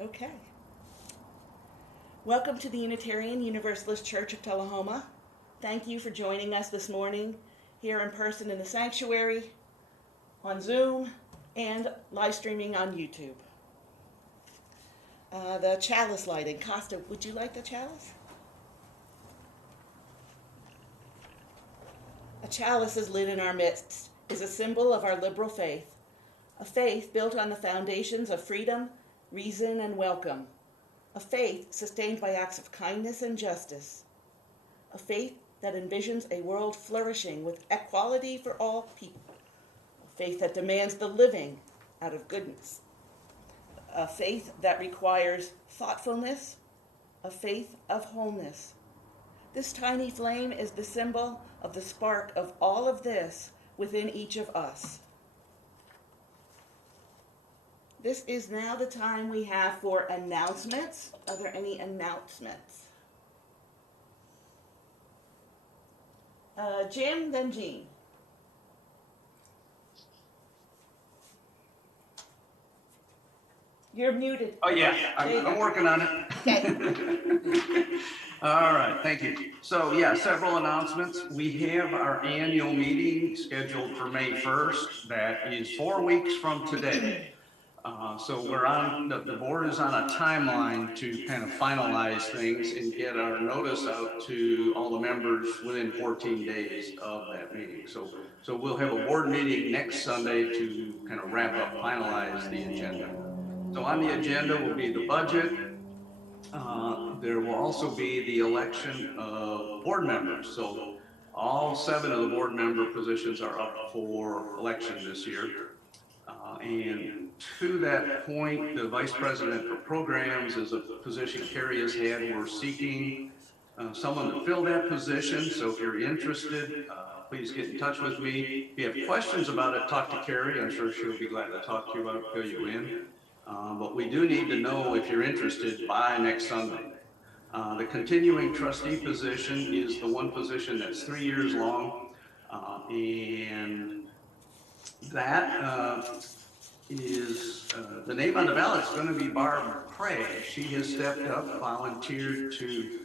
Okay. Welcome to the Unitarian Universalist Church of Tullahoma. Thank you for joining us this morning here in person in the sanctuary, on Zoom, and live streaming on YouTube. The Chalice Lighting. Costa, would you like the chalice? A chalice is lit in our midst, is a symbol of our liberal faith, a faith built on the foundations of freedom, reason, and welcome, a faith sustained by acts of kindness and justice, a faith that envisions a world flourishing with equality for all people, a faith that demands the living out of goodness, a faith that requires thoughtfulness, a faith of wholeness. This tiny flame is the symbol of the spark of all of this within each of us. This is now the time we have for announcements. Are there any announcements? Jim, then Jean. You're muted. Oh, yeah, I'm working on it. Okay. All right, thank you. So, yeah, several announcements. We have our annual meeting scheduled for May 1st. That is 4 weeks from today. So we're on, the board is on a timeline to kind of finalize things and get our notice out to all the members within 14 days of that meeting. So we'll have a board meeting next Sunday to kind of wrap up, finalize the agenda. So on the agenda will be the budget. There will also be the election of board members. So all 7 of the board member positions are up for election this year. And to that point, the vice president for programs is a position Carrie has had. We're seeking someone to fill that position. So if you're interested, please get in touch with me. If you have questions about it, talk to Carrie. I'm sure she'll be glad to talk to you about it, fill you in. But we do need to know if you're interested by next Sunday. The continuing trustee position is the one position that's 3 years long. And that is the name on the ballot is going to be Barb Craig. She has stepped up, volunteered to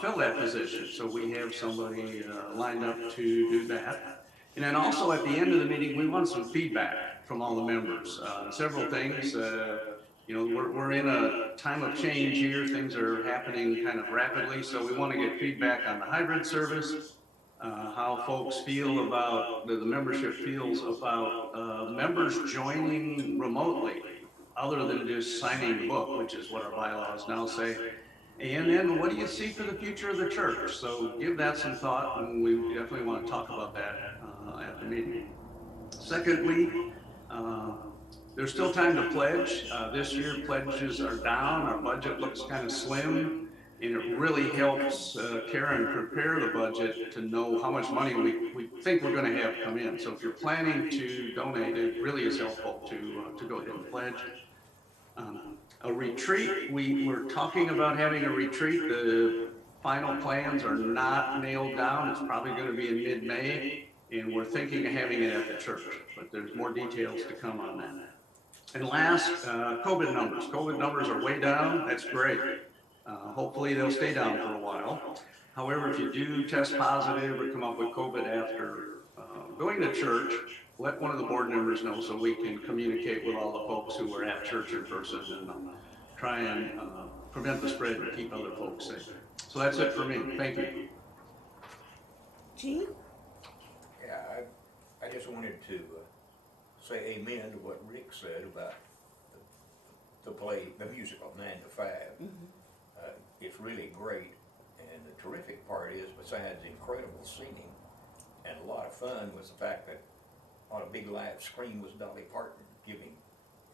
fill that position. So we have somebody lined up to do that. And then also at the end of the meeting, we want some feedback from all the members. Several things. You know, we're in a time of change here. Things are happening kind of rapidly. So we want to get feedback on the hybrid service. How folks feel about, the membership feels about members joining remotely, other than just signing the book, which is what our bylaws now say. And then what do you see for the future of the church? So give that some thought, and we definitely want to talk about that at the meeting. Secondly, there's still time to pledge. This year, pledges are down. Our budget looks kind of slim. And it really helps Karen prepare the budget to know how much money we think we're going to have come in. So if you're planning to donate, it really is helpful to go ahead and pledge. A retreat, we're talking about having a retreat. The final plans are not nailed down. It's probably going to be in mid-May, and we're thinking of having it at the church, but there's more details to come on that. And last, COVID numbers. COVID numbers are way down. That's great. Hopefully they'll stay down for a while. However, if you do test positive or come up with COVID after going to church, let one of the board members know so we can communicate with all the folks who are at church in person and try and prevent the spread and keep other folks safe. So that's it for me. Thank you. Jean? Yeah, I just wanted to say amen to what Rick said about the play, the musical 9 to 5. Mm-hmm. It's really great, and the terrific part is, besides incredible singing and a lot of fun, was the fact that on a big live screen was Dolly Parton giving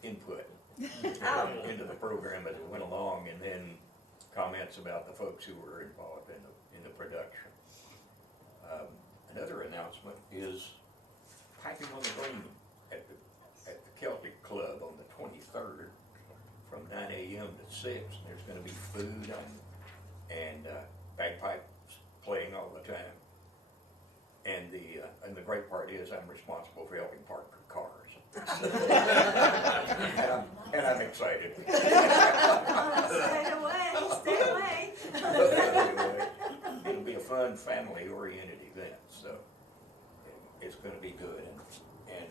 input into the program as it went along, and then comments about the folks who were involved in the production. Another announcement is Piping on the Green at the Celtic Club on the 23rd. From 9 a.m. to 6, there's going to be food and bagpipes playing all the time. And the great part is I'm responsible for helping park cars. and I'm excited. Anyway, it'll be a fun, family-oriented event, so it's gonna be good. And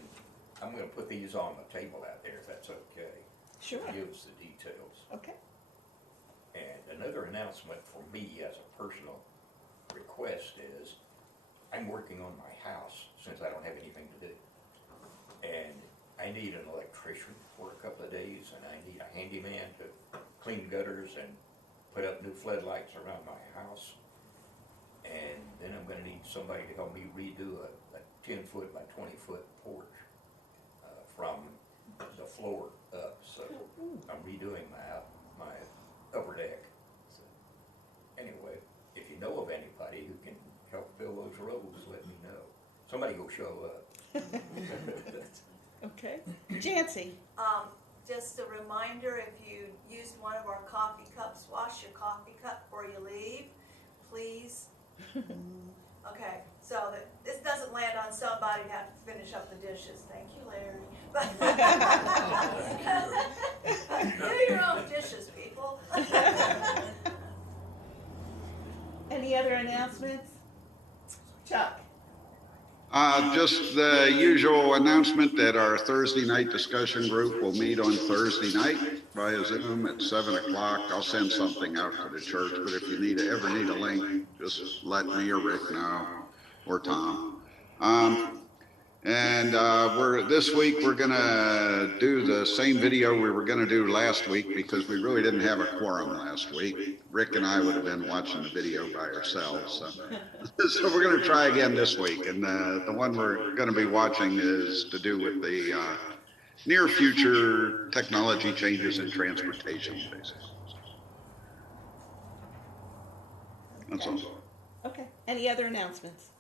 I'm gonna put these on the table out there, if that's okay. Sure. Give us the details. Okay. And another announcement for me as a personal request is, I'm working on my house since I don't have anything to do. And I need an electrician for a couple of days, and I need a handyman to clean gutters and put up new floodlights around my house. And then I'm gonna need somebody to help me redo a 10-foot by 20-foot porch from the floor up. So I'm redoing my upper deck. So anyway, if you know of anybody who can help fill those roles, let me know. Somebody will show up. Okay. Jancy. Just a reminder, if you used one of our coffee cups, wash your coffee cup before you leave, please. Okay, so that this doesn't land on somebody to have to finish up the dishes. Thank you, Larry. Do your own dishes, people. Any other announcements? Chuck. Just the usual announcement that our Thursday night discussion group will meet on Thursday night via Zoom at 7 o'clock. I'll send something out to the church, but if you ever need a link, just let me or Rick know, or Tom. This week we're gonna do the same video we were gonna do last week because we really didn't have a quorum last week. Rick and I would have been watching the video by ourselves. So we're gonna try again this week, and the one we're gonna be watching is to do with the near future technology changes in transportation, basically. That's all. Okay. Any other announcements?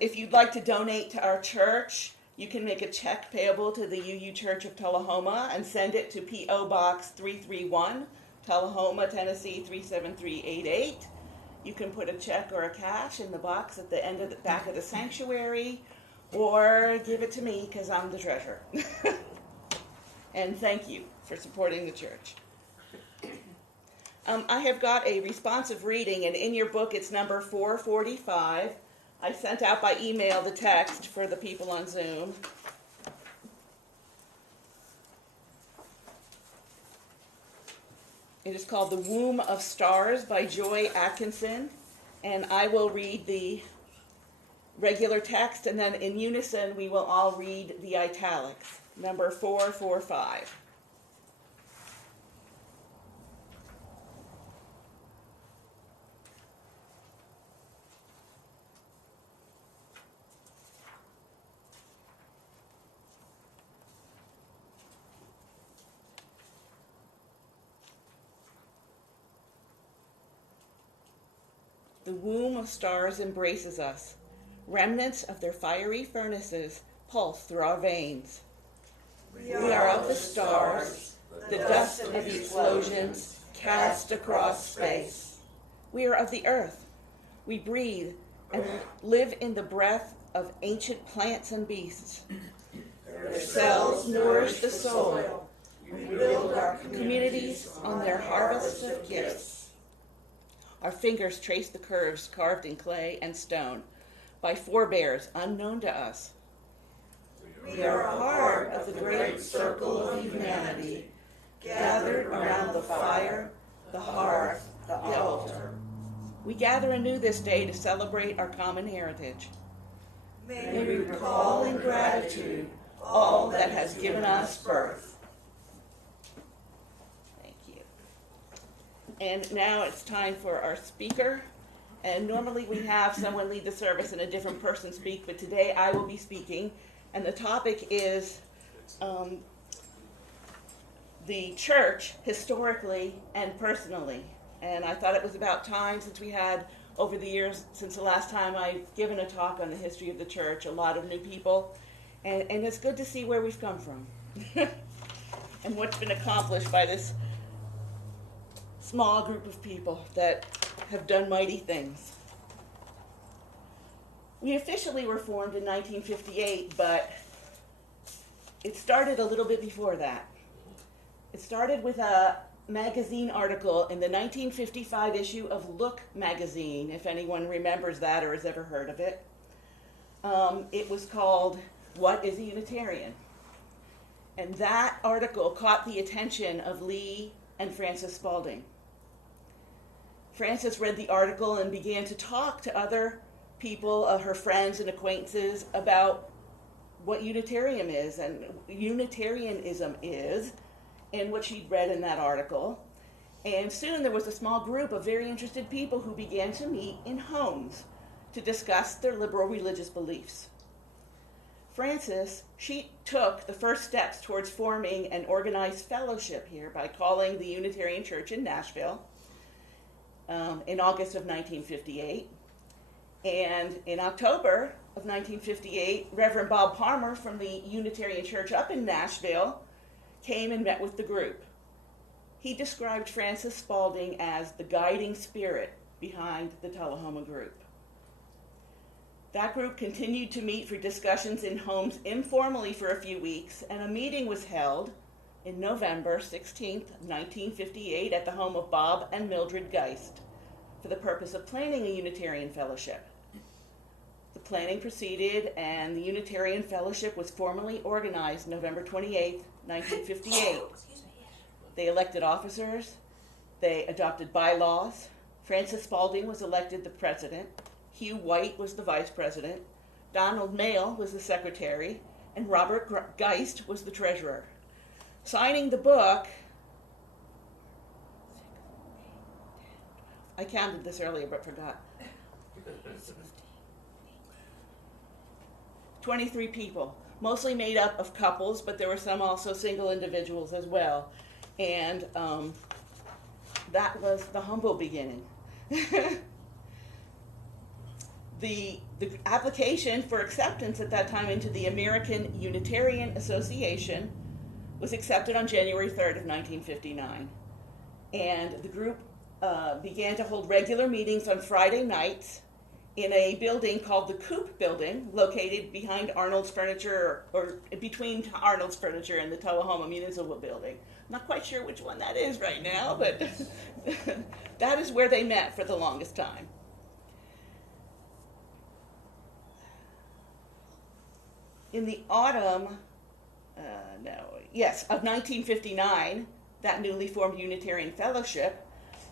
If you'd like to donate to our church, you can make a check payable to the UU Church of Tullahoma and send it to P.O. Box 331, Tullahoma, Tennessee 37388. You can put a check or a cash in the box at the end of the back of the sanctuary, or give it to me because I'm the treasurer. And thank you for supporting the church. I have got a responsive reading, and in your book it's number 445. I sent out by email the text for the people on Zoom. It is called The Womb of Stars by Joy Atkinson, and I will read the regular text, and then in unison we will all read the italics. Number 445. The womb of stars embraces us. Remnants of their fiery furnaces pulse through our veins. We are of the stars, the dust of the explosions cast across space. We are of the earth. We breathe and live in the breath of ancient plants and beasts. Their cells nourish the soil. We build our communities on their harvest of gifts. Our fingers trace the curves carved in clay and stone by forebears unknown to us. We are part of the great circle of humanity, gathered around the fire, the hearth, the altar. We gather anew this day to celebrate our common heritage. May we recall in gratitude all that has given us birth. And now it's time for our speaker. And normally we have someone lead the service and a different person speak, but today I will be speaking. And the topic is the church historically and personally. And I thought it was about time, since we had, over the years, since the last time I've given a talk on the history of the church, a lot of new people. And it's good to see where we've come from and what's been accomplished by this small group of people that have done mighty things. We officially were formed in 1958, but it started a little bit before that. It started with a magazine article in the 1955 issue of Look magazine, if anyone remembers that or has ever heard of it. It was called, "What is a Unitarian?" And that article caught the attention of Lee and Frances Spaulding. Frances read the article and began to talk to other people, her friends and acquaintances, about what Unitarianism is, and what she'd read in that article. And soon there was a small group of very interested people who began to meet in homes to discuss their liberal religious beliefs. Frances, she took the first steps towards forming an organized fellowship here by calling the Unitarian Church in Nashville in August of 1958. And in October of 1958, Reverend Bob Palmer from the Unitarian Church up in Nashville came and met with the group. He described Frances Spaulding as the guiding spirit behind the Tullahoma group. That group continued to meet for discussions in homes informally for a few weeks, and a meeting was held in November 16th, 1958 at the home of Bob and Mildred Geist for the purpose of planning a Unitarian fellowship. The planning proceeded, and the Unitarian Fellowship was formally organized November 28th, 1958. They elected officers, they adopted bylaws. Frances Spaulding was elected the president, Hugh White was the vice president, Donald Mayle was the secretary, and Robert Geist was the treasurer. Signing the book, I counted this earlier but forgot. 23 people, mostly made up of couples, but there were some also single individuals as well. And that was the humble beginning. The application for acceptance at that time into the American Unitarian Association was accepted on January 3rd of 1959. And the group began to hold regular meetings on Friday nights in a building called the Coop Building, located behind Arnold's Furniture, or between Arnold's Furniture and the Tullahoma Municipal Building. I'm not quite sure which one that is right now, but that is where they met for the longest time. In the autumn, of 1959, that newly formed Unitarian Fellowship,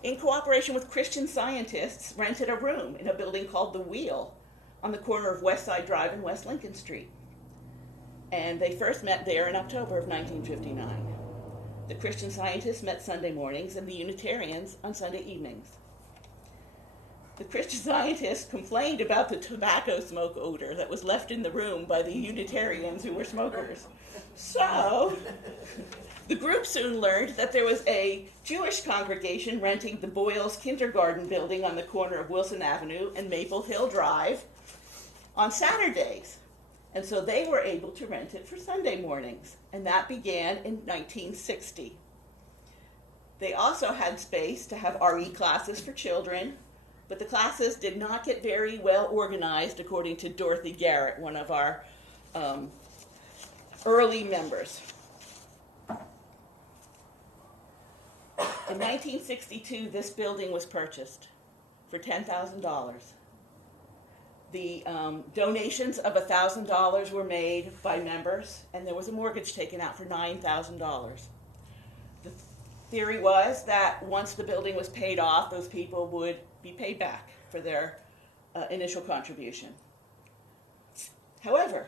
in cooperation with Christian Scientists, rented a room in a building called The Wheel on the corner of West Side Drive and West Lincoln Street. And they first met there in October of 1959. The Christian Scientists met Sunday mornings and the Unitarians on Sunday evenings. The Christian Scientists complained about the tobacco smoke odor that was left in the room by the Unitarians who were smokers. So, the group soon learned that there was a Jewish congregation renting the Boyles Kindergarten building on the corner of Wilson Avenue and Maple Hill Drive on Saturdays. And so they were able to rent it for Sunday mornings. And that began in 1960. They also had space to have RE classes for children, but the classes did not get very well organized, according to Dorothy Garrett, one of our early members. In 1962, this building was purchased for $10,000. The donations of $1,000 were made by members, and there was a mortgage taken out for $9,000. The theory was that once the building was paid off, those people would be paid back for their initial contribution. However,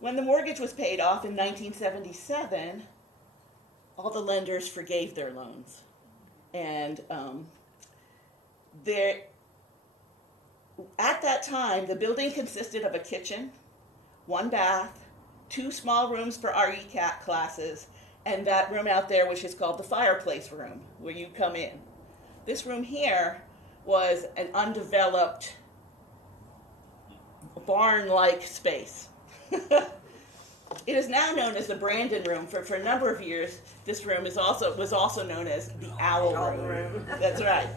when the mortgage was paid off in 1977, all the lenders forgave their loans. And at that time, the building consisted of a kitchen, 1 bath, 2 small rooms for RE classes, and that room out there, which is called the fireplace room, where you come in. This room here was an undeveloped barn-like space. It is now known as the Brandon Room. For a number of years, this room was also known as the Owl Room. That's right.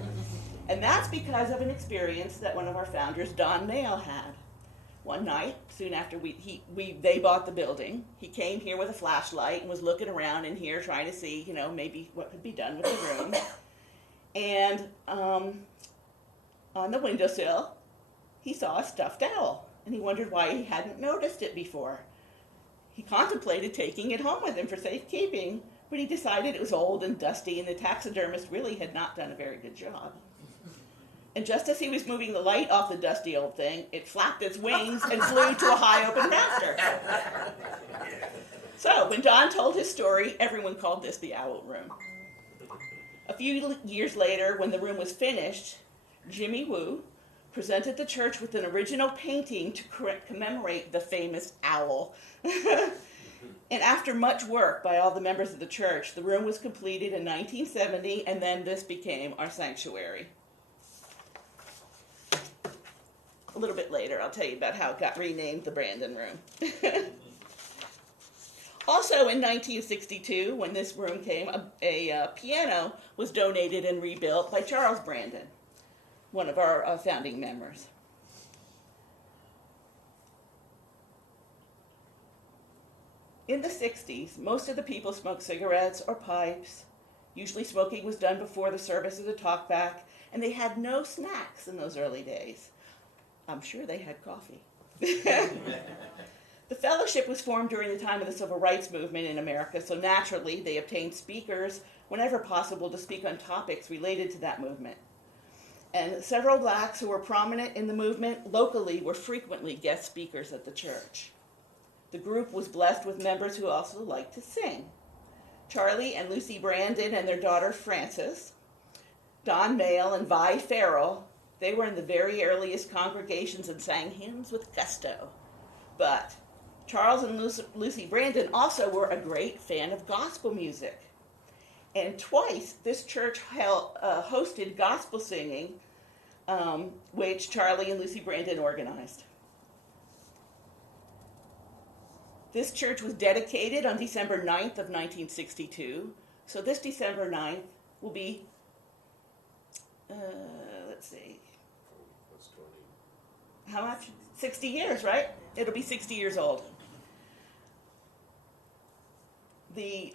And that's because of an experience that one of our founders, Don Mayle, had. One night, soon after they bought the building, he came here with a flashlight and was looking around in here trying to see, maybe what could be done with the room. And on the windowsill, he saw a stuffed owl, and he wondered why he hadn't noticed it before. He contemplated taking it home with him for safekeeping, but he decided it was old and dusty, and the taxidermist really had not done a very good job. And just as he was moving the light off the dusty old thing, it flapped its wings and flew to a high open rafter. So, when Don told his story, everyone called this the Owl Room. A few years later, when the room was finished, Jimmy Woo presented the church with an original painting to commemorate the famous owl. And after much work by all the members of the church, the room was completed in 1970, and then this became our sanctuary. A little bit later, I'll tell you about how it got renamed the Brandon Room. Also in 1962, when this room came, a piano was donated and rebuilt by Charles Brandon, one of our founding members. In the 60s, most of the people smoked cigarettes or pipes. Usually smoking was done before the service of the Talkback, and they had no snacks in those early days. I'm sure they had coffee. The fellowship was formed during the time of the Civil Rights Movement in America, so naturally they obtained speakers whenever possible to speak on topics related to that movement. And several blacks who were prominent in the movement locally were frequently guest speakers at the church. The group was blessed with members who also liked to sing. Charlie and Lucy Brandon and their daughter Frances, Don Mayle and Vi Farrell, they were in the very earliest congregations and sang hymns with gusto. But Charles and Lucy Brandon also were a great fan of gospel music. And twice this church hosted gospel singing, which Charlie and Lucy Brandon organized. This church was dedicated on December 9th of 1962. So this December 9th will be, let's see. How much? 60 years, right? It'll be 60 years old. The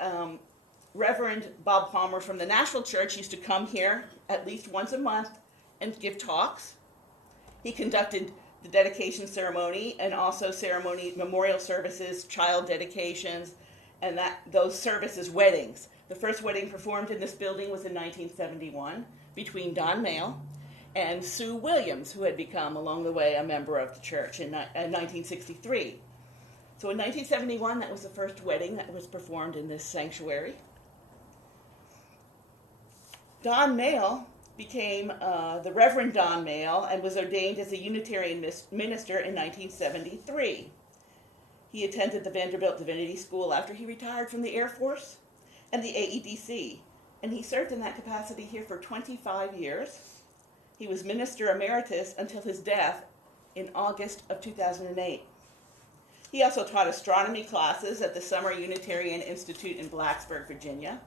Reverend Bob Palmer from the Nashville Church used to come here at least once a month and give talks. He conducted the dedication ceremony and also memorial services, child dedications, and those services, weddings. The first wedding performed in this building was in 1971 between Don Mayle and Sue Williams, who had become, along the way, a member of the church in 1963. So in 1971, that was the first wedding that was performed in this sanctuary. Don Mayle became the Reverend Don Mayle and was ordained as a Unitarian minister in 1973. He attended the Vanderbilt Divinity School after he retired from the Air Force and the AEDC, and he served in that capacity here for 25 years. He was minister emeritus until his death in August of 2008. He also taught astronomy classes at the Summer Unitarian Institute in Blacksburg, Virginia,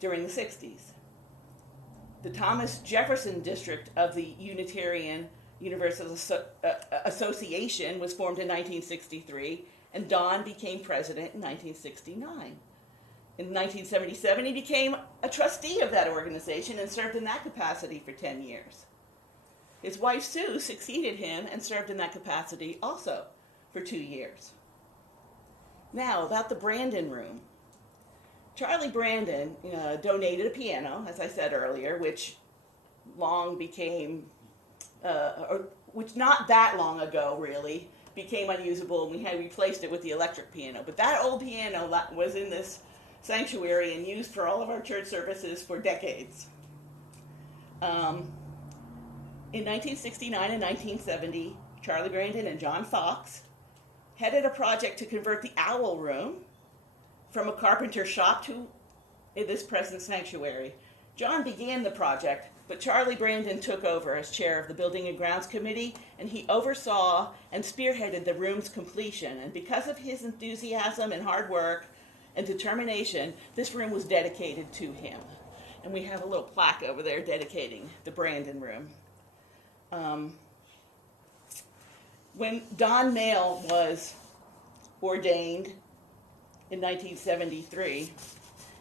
during the 60s. The Thomas Jefferson District of the Unitarian Universalist Association was formed in 1963, and Don became president in 1969. In 1977, he became a trustee of that organization and served in that capacity for 10 years. His wife, Sue, succeeded him and served in that capacity also for 2 years. Now, about the Brandon Room. Charlie Brandon donated a piano, as I said earlier, which which not that long ago, really, became unusable, and we had replaced it with the electric piano. But that old piano was in this sanctuary and used for all of our church services for decades. In 1969 and 1970, Charlie Brandon and John Fox headed a project to convert the Owl Room from a carpenter shop to this present sanctuary. John began the project, but Charlie Brandon took over as chair of the Building and Grounds Committee, and he oversaw and spearheaded the room's completion. And because of his enthusiasm and hard work and determination, this room was dedicated to him. And we have a little plaque over there dedicating the Brandon Room. When Don Mayle was ordained in 1973,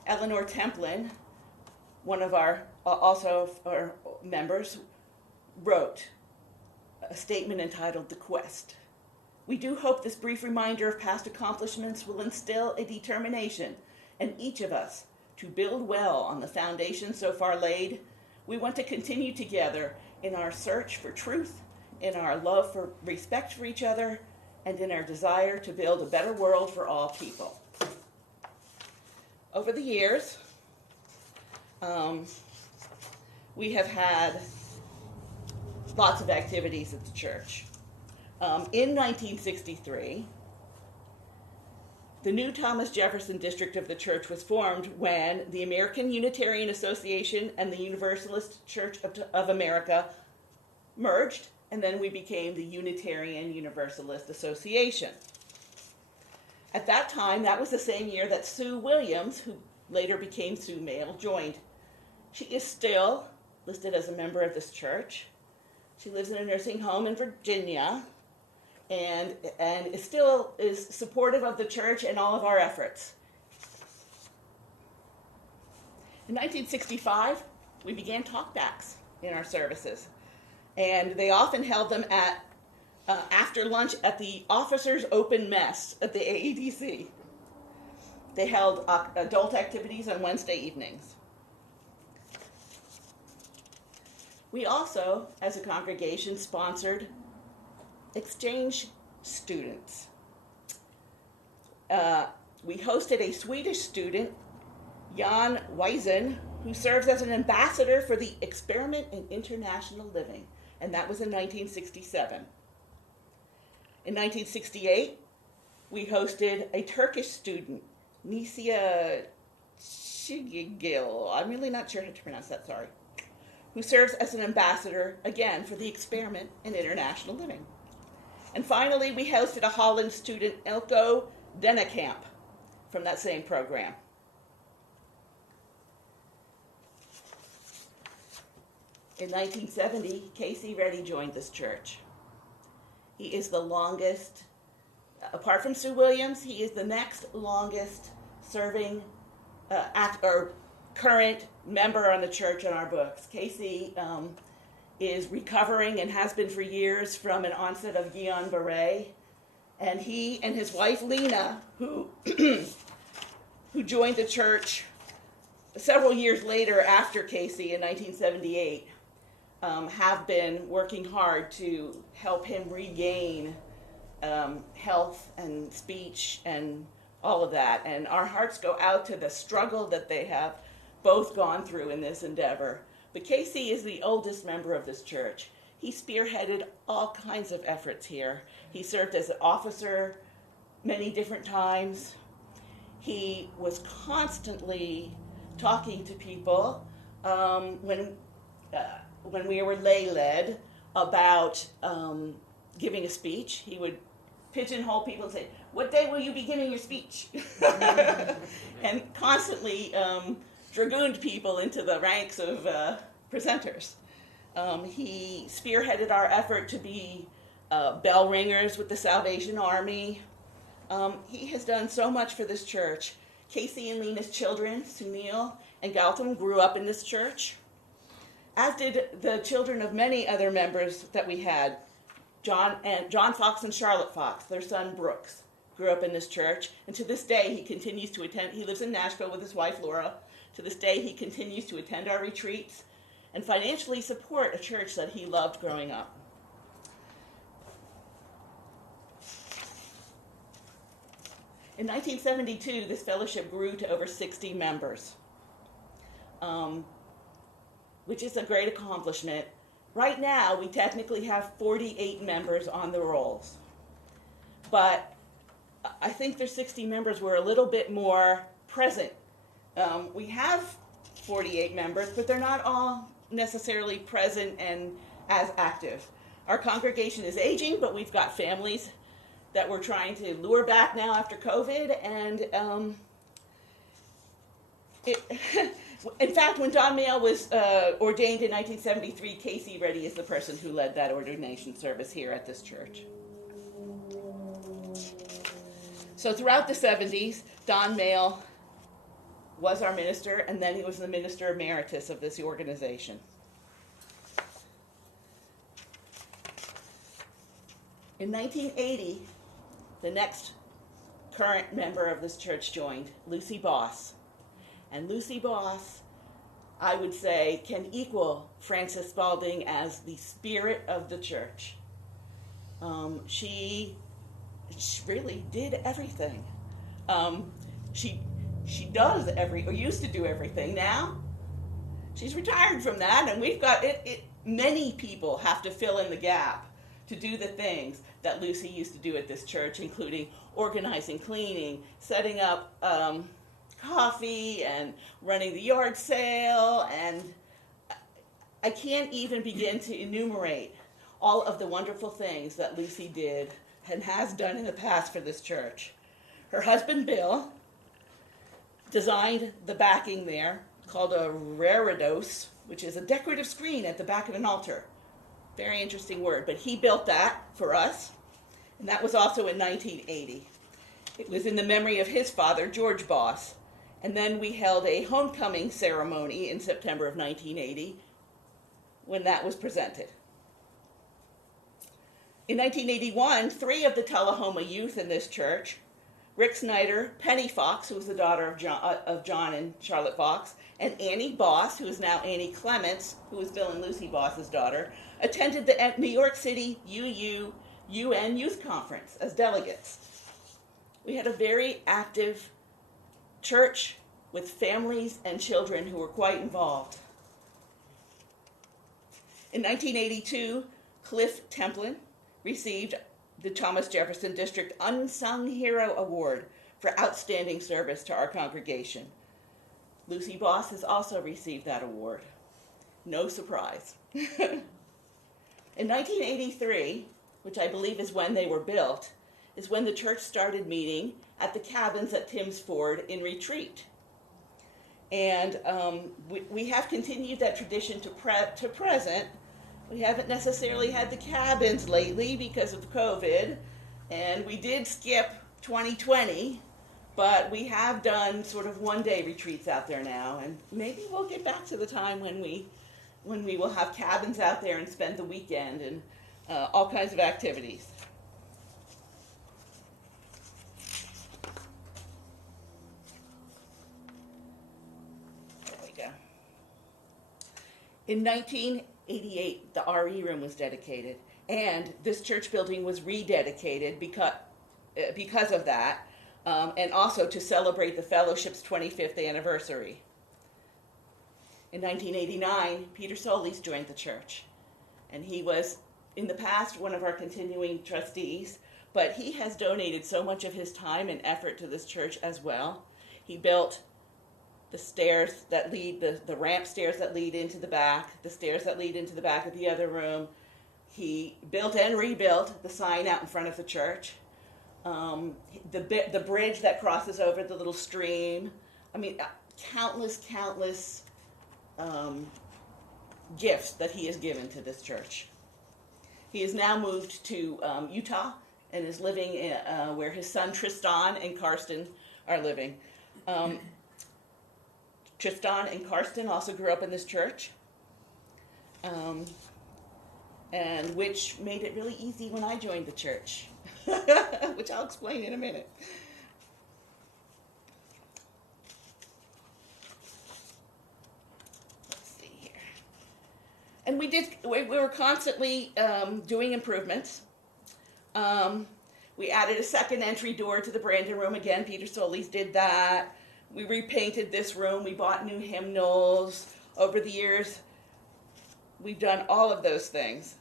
Eleanor Templin, one of our members, wrote a statement entitled "The Quest." We do hope this brief reminder of past accomplishments will instill a determination in each of us to build well on the foundation so far laid. We want to continue together in our search for truth, in our love for respect for each other, and in our desire to build a better world for all people. Over the years, we have had lots of activities at the church. In 1963, the new Thomas Jefferson district of the church was formed when the American Unitarian Association and the Universalist Church of America merged, and then we became the Unitarian Universalist Association. At that time, that was the same year that Sue Williams, who later became Sue Mayle, joined. She is still listed as a member of this church. She lives in a nursing home in Virginia, and is supportive of the church and all of our efforts. In 1965, we began talkbacks in our services, and they often held them at after lunch at the officers' open mess at the AEDC. They held adult activities on Wednesday evenings. We also, as a congregation, sponsored exchange students. We hosted a Swedish student, Jan Weisen, who serves as an ambassador for the Experiment in International Living, and that was in 1967. In 1968, we hosted a Turkish student, Nisia Chigigil, I'm really not sure how to pronounce that, sorry, who serves as an ambassador, again, for the Experiment in International Living. And finally, we hosted a Holland student, Elko Dennekamp, from that same program. In 1970, Casey Reddy joined this church. He is the longest, apart from Sue Williams, he is the next longest serving current member on the church in our books. Casey is recovering and has been for years from an onset of Guillain-Barré, and he and his wife Lena, who who joined the church several years later after Casey in 1978, have been working hard to help him regain health and speech and all of that. And our hearts go out to the struggle that they have both gone through in this endeavor. But Casey is the oldest member of this church. He spearheaded all kinds of efforts here. He served as an officer many different times. He was constantly talking to people when we were lay-led about giving a speech. He would pigeonhole people and say, "What day will you be giving your speech?" And constantly dragooned people into the ranks of presenters. He spearheaded our effort to be bell ringers with the Salvation Army. He has done so much for this church. Casey and Lena's children, Sunil and Gautam, grew up in this church, as did the children of many other members that we had. John Fox and Charlotte Fox, their son Brooks, grew up in this church, and to this day he continues to attend. He lives in Nashville with his wife Laura. To this day he continues to attend our retreats and financially support a church that he loved growing up. In 1972, this fellowship grew to over 60 members, which is a great accomplishment. Right now, we technically have 48 members on the rolls, but I think their 60 members were a little bit more present. We have 48 members, but they're not all necessarily present and as active. Our congregation is aging, but we've got families that we're trying to lure back now after COVID, and in fact, when Don Mayle was ordained in 1973, Casey Reddy is the person who led that ordination service here at this church. So throughout the 70s, Don Mayle was our minister, and then he was the minister emeritus of this organization. In 1980, the next current member of this church joined, Lucy Boss. And Lucy Boss, I would say, can equal Frances Spalding as the spirit of the church. She really did everything. She does or used to do everything. Now, she's retired from that, and we've got many people have to fill in the gap to do the things that Lucy used to do at this church, including organizing, cleaning, setting up coffee, and running the yard sale, and I can't even begin to enumerate all of the wonderful things that Lucy did and has done in the past for this church. Her husband, Bill, designed the backing there, called a reredos, which is a decorative screen at the back of an altar. Very interesting word, but he built that for us, and that was also in 1980. It was in the memory of his father, George Boss, and then we held a homecoming ceremony in September of 1980 when that was presented. In 1981, 3 of the Tullahoma youth in this church, Rick Snyder, Penny Fox, who was the daughter of John and Charlotte Fox, and Annie Boss, who is now Annie Clements, who was Bill and Lucy Boss's daughter, attended the New York City UN Youth Conference as delegates. We had a very active church with families and children who were quite involved. In 1982, Cliff Templin received the Thomas Jefferson District Unsung Hero Award for outstanding service to our congregation. Lucy Boss has also received that award. No surprise. In 1983, which I believe is when they were built, is when the church started meeting at the cabins at Tim's Ford in Retreat. And we have continued that tradition to present. We haven't necessarily had the cabins lately because of COVID, and we did skip 2020, but we have done sort of one-day retreats out there now, and maybe we'll get back to the time when we will have cabins out there and spend the weekend and all kinds of activities. There we go. In 1988, the RE room was dedicated, and this church building was rededicated because of that, and also to celebrate the fellowship's 25th anniversary. In 1989, Peter Solis joined the church, and he was, in the past, one of our continuing trustees, but he has donated so much of his time and effort to this church as well. He built the stairs that lead, the ramp stairs that lead into the back, the stairs that lead into the back of the other room. He built and rebuilt the sign out in front of the church, the bridge that crosses over the little stream. I mean, countless gifts that he has given to this church. He has now moved to Utah and is living in, where his son Tristan and Karsten are living. Tristan and Karsten also grew up in this church, and which made it really easy when I joined the church, which I'll explain in a minute. Let's see here. And we were constantly doing improvements. We added a second entry door to the Brandon room. Again, Peter Solis did that. We repainted this room. We bought new hymnals. Over the years, we've done all of those things.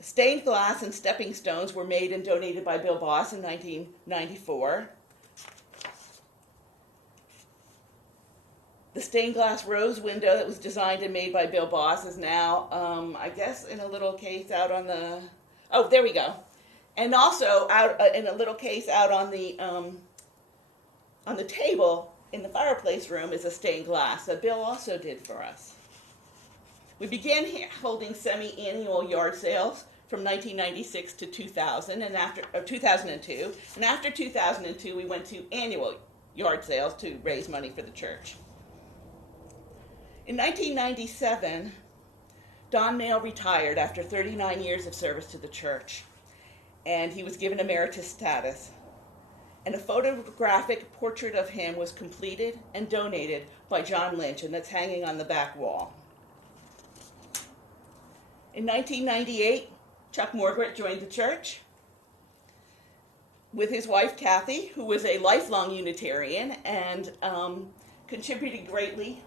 Stained glass and stepping stones were made and donated by Bill Boss in 1994. The stained glass rose window that was designed and made by Bill Boss is now, I guess, in a little case out on the... Oh, there we go. And also out in a little case out on the table in the fireplace room is a stained glass that Bill also did for us. We began holding semi-annual yard sales from 1996 to 2000 and after 2002. And after 2002, we went to annual yard sales to raise money for the church. In 1997, Don Mayle retired after 39 years of service to the church, and he was given emeritus status. And a photographic portrait of him was completed and donated by John Lynch, and that's hanging on the back wall. In 1998, Chuck Morgret joined the church with his wife Kathy, who was a lifelong Unitarian and contributed greatly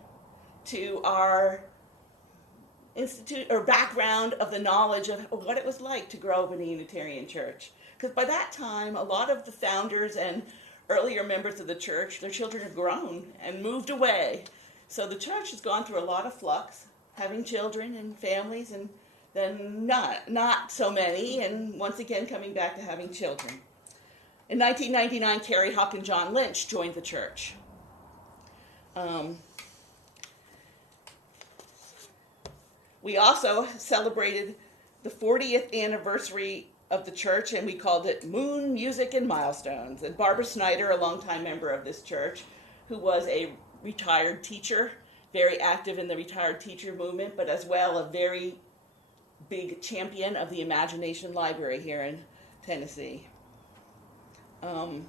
to our institute or background of the knowledge of what it was like to grow up in a Unitarian church. Because by that time, a lot of the founders and earlier members of the church, their children have grown and moved away. So the church has gone through a lot of flux, having children and families, and then not so many, and once again coming back to having children. In 1999, Carrie Huck and John Lynch joined the church. We also celebrated the 40th anniversary of the church, and we called it Moon, Music, and Milestones. And Barbara Snyder, a longtime member of this church, who was a retired teacher, very active in the retired teacher movement, but as well a very big champion of the Imagination Library here in Tennessee. In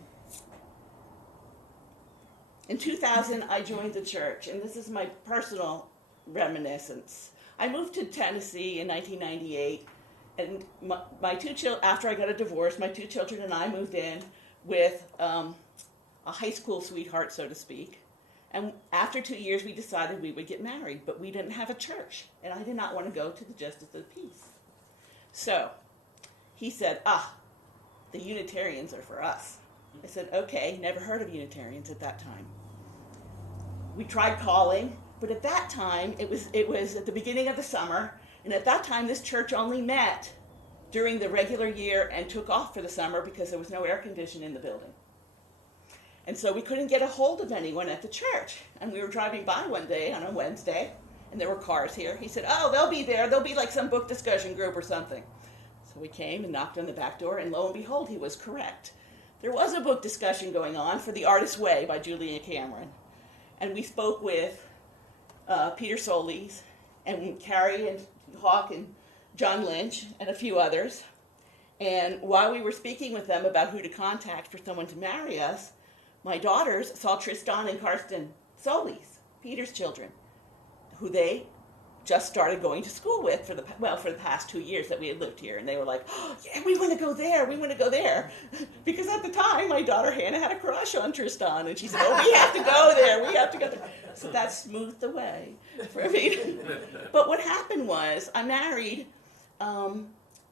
2000, I joined the church, and this is my personal reminiscence. I moved to Tennessee in 1998, and my two children, after I got a divorce, my two children and I moved in with a high school sweetheart, so to speak. And after 2 years, we decided we would get married, but we didn't have a church, and I did not want to go to the Justice of the Peace. So he said, the Unitarians are for us. I said, okay, never heard of Unitarians at that time. We tried calling, but at that time, it was at the beginning of the summer, and at that time, this church only met during the regular year and took off for the summer because there was no air conditioning in the building. And so we couldn't get a hold of anyone at the church. And we were driving by one day on a Wednesday, and there were cars here. He said, they'll be there. They'll be like some book discussion group or something. So we came and knocked on the back door, and lo and behold, he was correct. There was a book discussion going on for The Artist's Way by Julia Cameron. And we spoke with Peter Solis and Carrie and Hawk and John Lynch and a few others. And while we were speaking with them about who to contact for someone to marry us, my daughters saw Tristan and Karsten Solis, Peter's children, who they just started going to school with for the past 2 years that we had lived here. And they were like, yeah, we want to go there. We want to go there. Because at the time, my daughter Hannah had a crush on Tristan. And she said, we have to go there. We have to go there. So that smoothed the way for me. But what happened was, I married. Don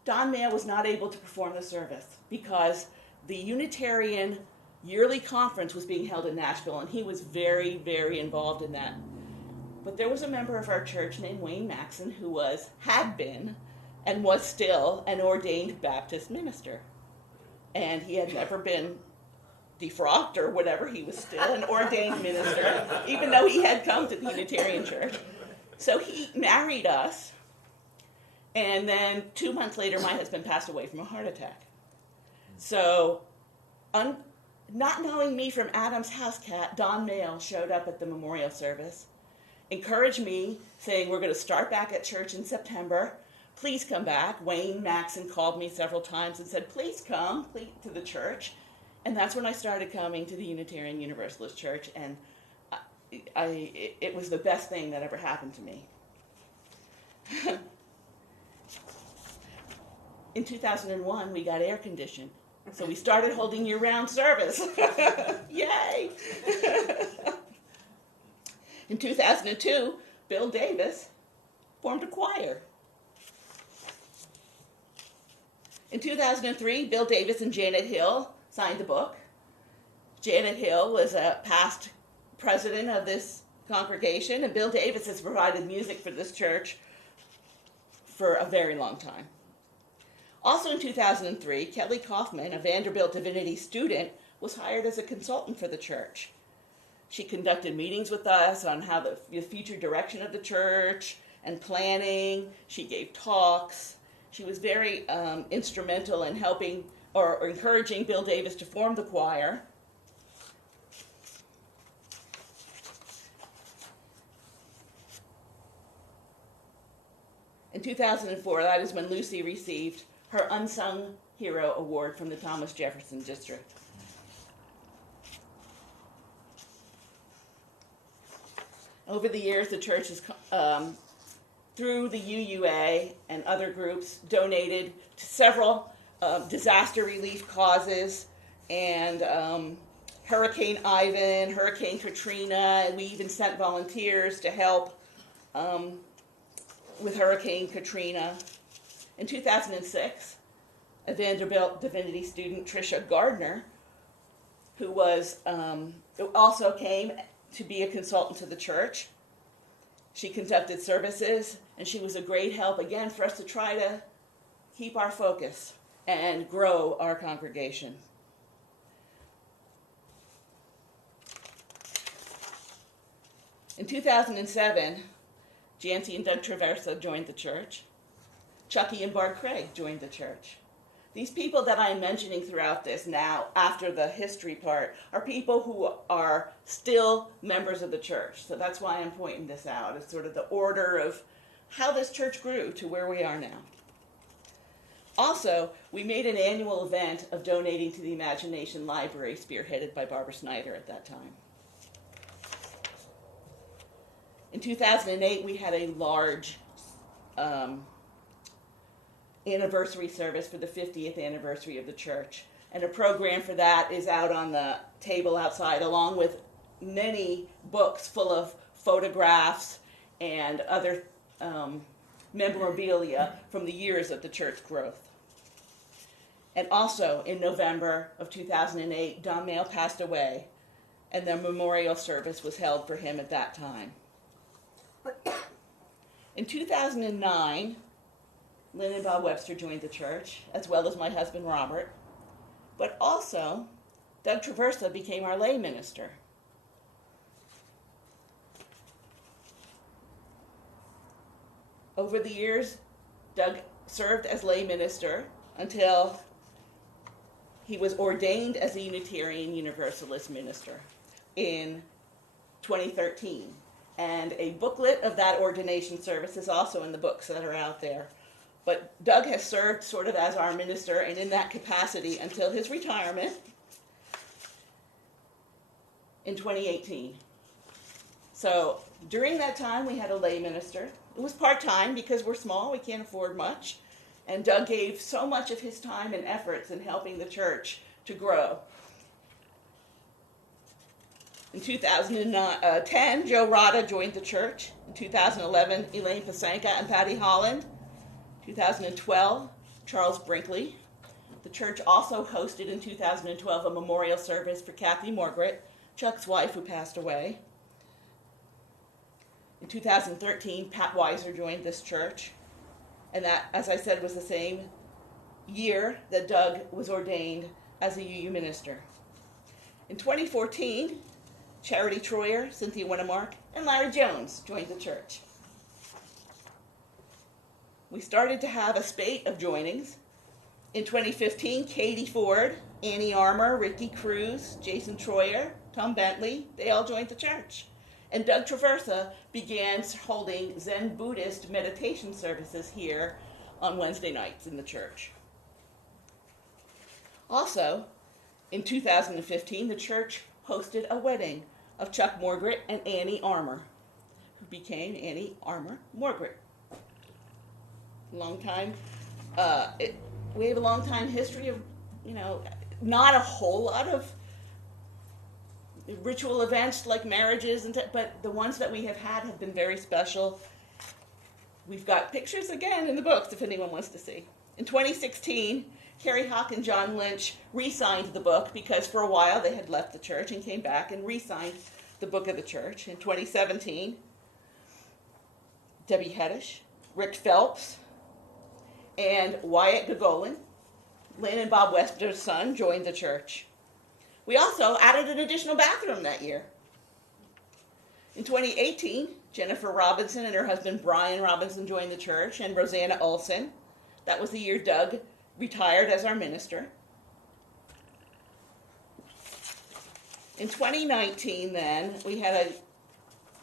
Mayle was not able to perform the service because the Unitarian yearly conference was being held in Nashville, and he was very, very involved in that. But there was a member of our church named Wayne Maxon who had been, and was still, an ordained Baptist minister. And he had never been defrocked or whatever. He was still an ordained minister, even though he had come to the Unitarian church. So he married us, and then 2 months later, my husband passed away from a heart attack. So, not knowing me from Adam's house cat, Don Mayle showed up at the memorial service, encouraged me, saying, we're going to start back at church in September. Please come back. Wayne Maxon called me several times and said, please come to the church. And that's when I started coming to the Unitarian Universalist Church, and it was the best thing that ever happened to me. In 2001, we got air conditioned. So we started holding year-round service. Yay! In 2002, Bill Davis formed a choir. In 2003, Bill Davis and Janet Hill signed a book. Janet Hill was a past president of this congregation, and Bill Davis has provided music for this church for a very long time. Also in 2003, Kelly Kaufman, a Vanderbilt Divinity student, was hired as a consultant for the church. She conducted meetings with us on how the future direction of the church and planning. She gave talks, She was very instrumental in helping or encouraging Bill Davis to form the choir. In 2004, that is when Lucy received her Unsung Hero Award from the Thomas Jefferson District. Over the years, the church has, through the UUA and other groups, donated to several disaster relief causes, and Hurricane Ivan, Hurricane Katrina, and we even sent volunteers to help with Hurricane Katrina. In 2006, a Vanderbilt Divinity student, Tricia Gardner, who also came to be a consultant to the church. She conducted services, and she was a great help, again, for us to try to keep our focus and grow our congregation. In 2007, Jancy and Doug Traversa joined the church. Chucky and Bart Craig joined the church. These people that I'm mentioning throughout this now, after the history part, are people who are still members of the church. So that's why I'm pointing this out. It's sort of the order of how this church grew to where we are now. Also, we made an annual event of donating to the Imagination Library, spearheaded by Barbara Snyder at that time. In 2008, we had a large anniversary service for the 50th anniversary of the church. And a program for that is out on the table outside, along with many books full of photographs and other memorabilia from the years of the church growth. And also, in November of 2008, Don Mayle passed away, and the memorial service was held for him at that time. In 2009, Lynn and Bob Webster joined the church, as well as my husband Robert. But also, Doug Traversa became our lay minister. Over the years, Doug served as lay minister until he was ordained as a Unitarian Universalist minister in 2013. And a booklet of that ordination service is also in the books that are out there. But Doug has served sort of as our minister and in that capacity until his retirement in 2018. So during that time, we had a lay minister. It was part-time because we're small, we can't afford much. And Doug gave so much of his time and efforts in helping the church to grow. In 2010, Joe Rada joined the church. In 2011, Elaine Pasanka and Patty Holland. 2012, Charles Brinkley. The church also hosted in 2012 a memorial service for Kathy Morgret, Chuck's wife who passed away. In 2013, Pat Weiser joined this church. And that, as I said, was the same year that Doug was ordained as a UU minister. In 2014, Charity Troyer, Cynthia Winnemark, and Larry Jones joined the church. We started to have a spate of joinings. In 2015, Katie Ford, Annie Armour, Ricky Cruz, Jason Troyer, Tom Bentley, they all joined the church. And Doug Traversa began holding Zen Buddhist meditation services here on Wednesday nights in the church. Also, in 2015, the church hosted a wedding of Chuck Morgret and Annie Armour, who became Annie Armour Morgret. We have a long time history of, not a whole lot of ritual events like marriages, but the ones that we have had have been very special. We've got pictures again in the books if anyone wants to see. In 2016, Carrie Hawk and John Lynch re-signed the book because for a while they had left the church and came back and re-signed the book of the church. In 2017, Debbie Heddish, Rick Phelps, and Wyatt Gagolin, Lynn and Bob Webster's son, joined the church. We also added an additional bathroom that year. In 2018, Jennifer Robinson and her husband Brian Robinson joined the church, and Rosanna Olson. That was the year Doug retired as our minister. In 2019, then, we had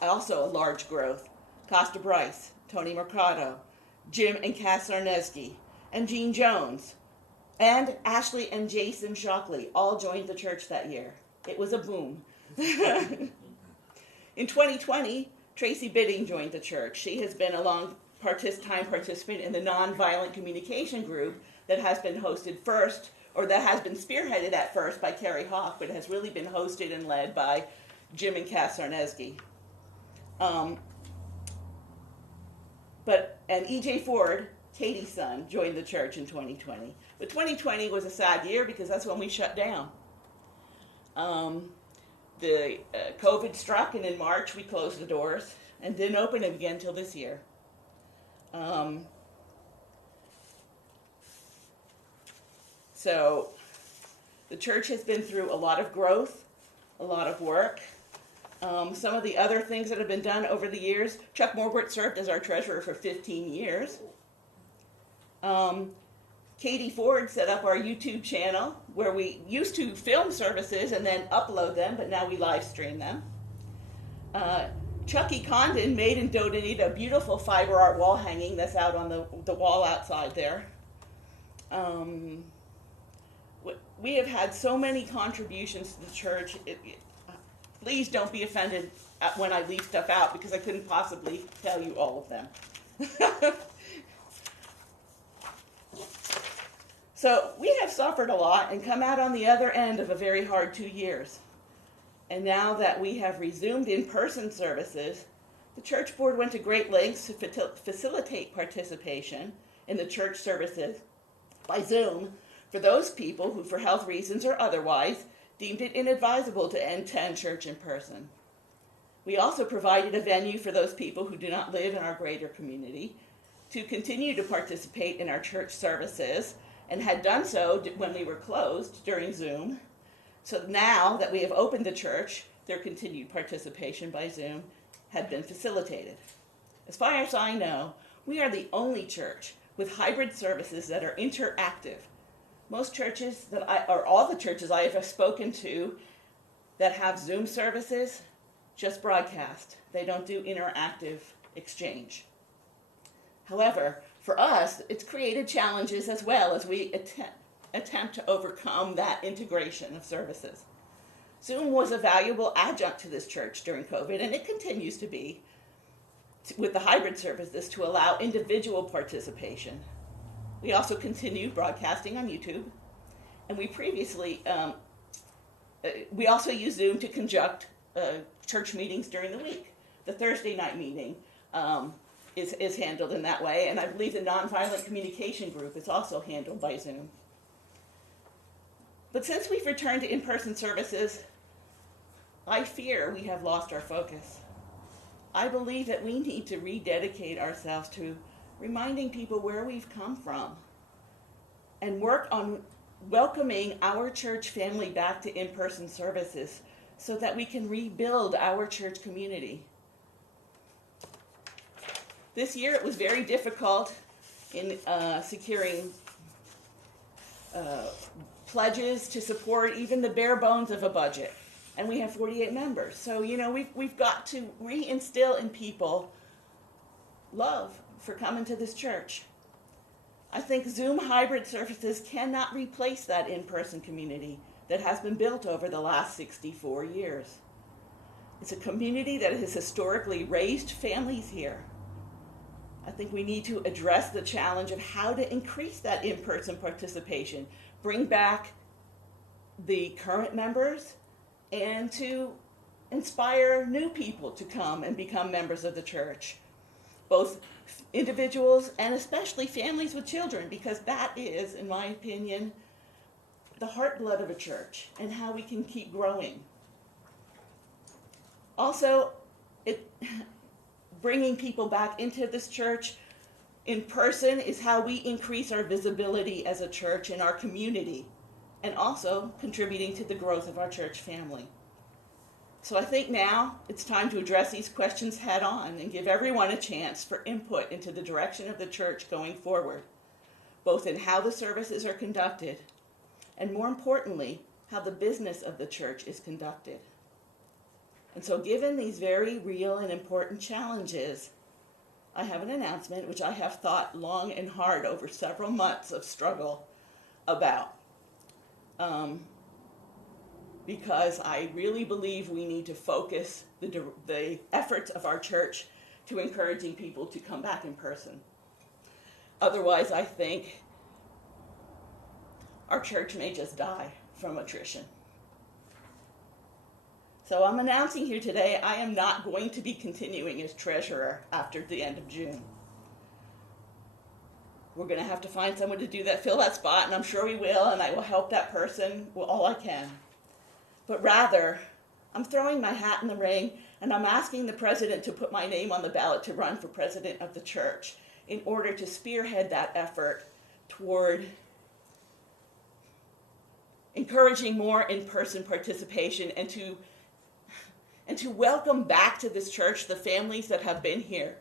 also a large growth. Costa Bryce, Tony Mercado, Jim and Cass Sarneski, and Gene Jones, and Ashley and Jason Shockley all joined the church that year. It was a boom. In 2020, Tracy Bidding joined the church. She has been a long time participant in the nonviolent communication group that has been hosted first, or that has been spearheaded at first by Carrie Hawk, but has really been hosted and led by Jim and Cass Sarneski. And E.J. Ford, Katie's son, joined the church in 2020. But 2020 was a sad year because that's when we shut down. The COVID struck, and in March we closed the doors and didn't open them again until this year. So the church has been through a lot of growth, a lot of work. Some of the other things that have been done over the years, Chuck Morgwart served as our treasurer for 15 years. Katie Ford set up our YouTube channel where we used to film services and then upload them, but now we live stream them. Chucky Condon made and donated a beautiful fiber art wall hanging that's out on the wall outside there. We have had so many contributions to the church. Please don't be offended when I leave stuff out because I couldn't possibly tell you all of them. So we have suffered a lot and come out on the other end of a very hard 2 years. And now that we have resumed in-person services, the church board went to great lengths to facilitate participation in the church services by Zoom for those people who, for health reasons or otherwise, deemed it inadvisable to attend church in person. We also provided a venue for those people who do not live in our greater community to continue to participate in our church services, and had done so when we were closed during Zoom. So now that we have opened the church, their continued participation by Zoom had been facilitated. As far as I know, we are the only church with hybrid services that are interactive. Most churches all the churches I have spoken to that have Zoom services just broadcast. They don't do interactive exchange. However, for us, it's created challenges as well as we attempt to overcome that integration of services. Zoom was a valuable adjunct to this church during COVID, and it continues to be with the hybrid services to allow individual participation. We also continue broadcasting on YouTube, and we also use Zoom to conduct church meetings during the week. The Thursday night meeting is handled in that way, and I believe the nonviolent communication group is also handled by Zoom. But since we've returned to in-person services, I fear we have lost our focus. I believe that we need to rededicate ourselves to reminding people where we've come from and work on welcoming our church family back to in-person services so that we can rebuild our church community. This year it was very difficult in securing pledges to support even the bare bones of a budget. And we have 48 members. So, we've got to reinstill in people love for coming to this church. I think Zoom hybrid services cannot replace that in-person community that has been built over the last 64 years. It's a community that has historically raised families here. I think we need to address the challenge of how to increase that in-person participation, bring back the current members, and to inspire new people to come and become members of the church, both individuals and especially families with children, because that is, in my opinion, the heartblood of a church and how we can keep growing. Also, bringing people back into this church in person is how we increase our visibility as a church in our community, and also contributing to the growth of our church family. So I think now it's time to address these questions head on and give everyone a chance for input into the direction of the church going forward. both in how the services are conducted, and more importantly, how the business of the church is conducted. And so given these very real and important challenges, I have an announcement which I have thought long and hard over several months of struggle about. Because I really believe we need to focus the efforts of our church to encouraging people to come back in person. Otherwise, I think our church may just die from attrition. So I'm announcing here today I am not going to be continuing as treasurer after the end of June. We're going to have to find someone to fill that spot, and I'm sure we will, and I will help that person all I can. But rather, I'm throwing my hat in the ring, and I'm asking the president to put my name on the ballot to run for president of the church in order to spearhead that effort toward encouraging more in-person participation and to welcome back to this church the families that have been here,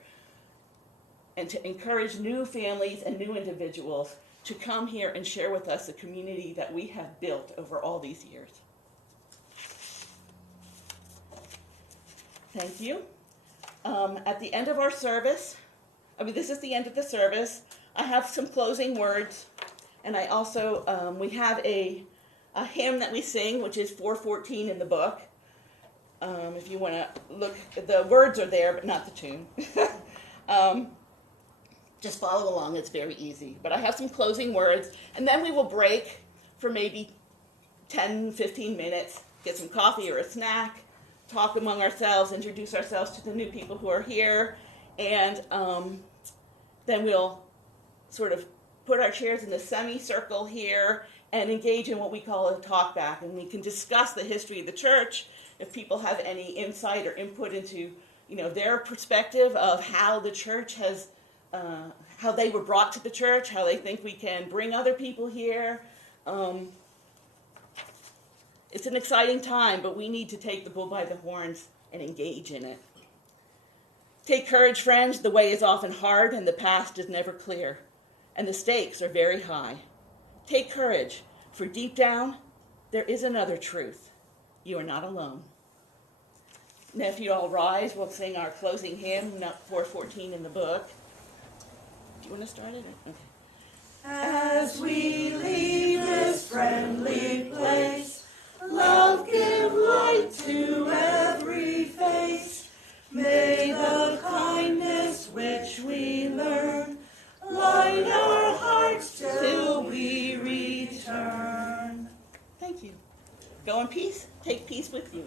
and to encourage new families and new individuals to come here and share with us the community that we have built over all these years. Thank you. At the end of our service, this is the end of the service, I have some closing words, and I also, we have a hymn that we sing, which is 414 in the book. If you want to look, the words are there, but not the tune. Just follow along, it's very easy. But I have some closing words, and then we will break for maybe 10, 15 minutes, get some coffee or a snack, talk among ourselves, introduce ourselves to the new people who are here, and then we'll sort of put our chairs in the semicircle here and engage in what we call a talkback, and we can discuss the history of the church if people have any insight or input into, their perspective of how the church has, how they were brought to the church, how they think we can bring other people here. It's an exciting time, but we need to take the bull by the horns and engage in it. Take courage, friends. The way is often hard and the path is never clear, and the stakes are very high. Take courage, for deep down, there is another truth. You are not alone. Now, if you all rise, we'll sing our closing hymn, 414 in the book. Do you want to start it? Okay. As we leave this friendly place, love give light to every face. May the kindness which we learn light our hearts till we return. Thank you. Go in peace. Take peace with you.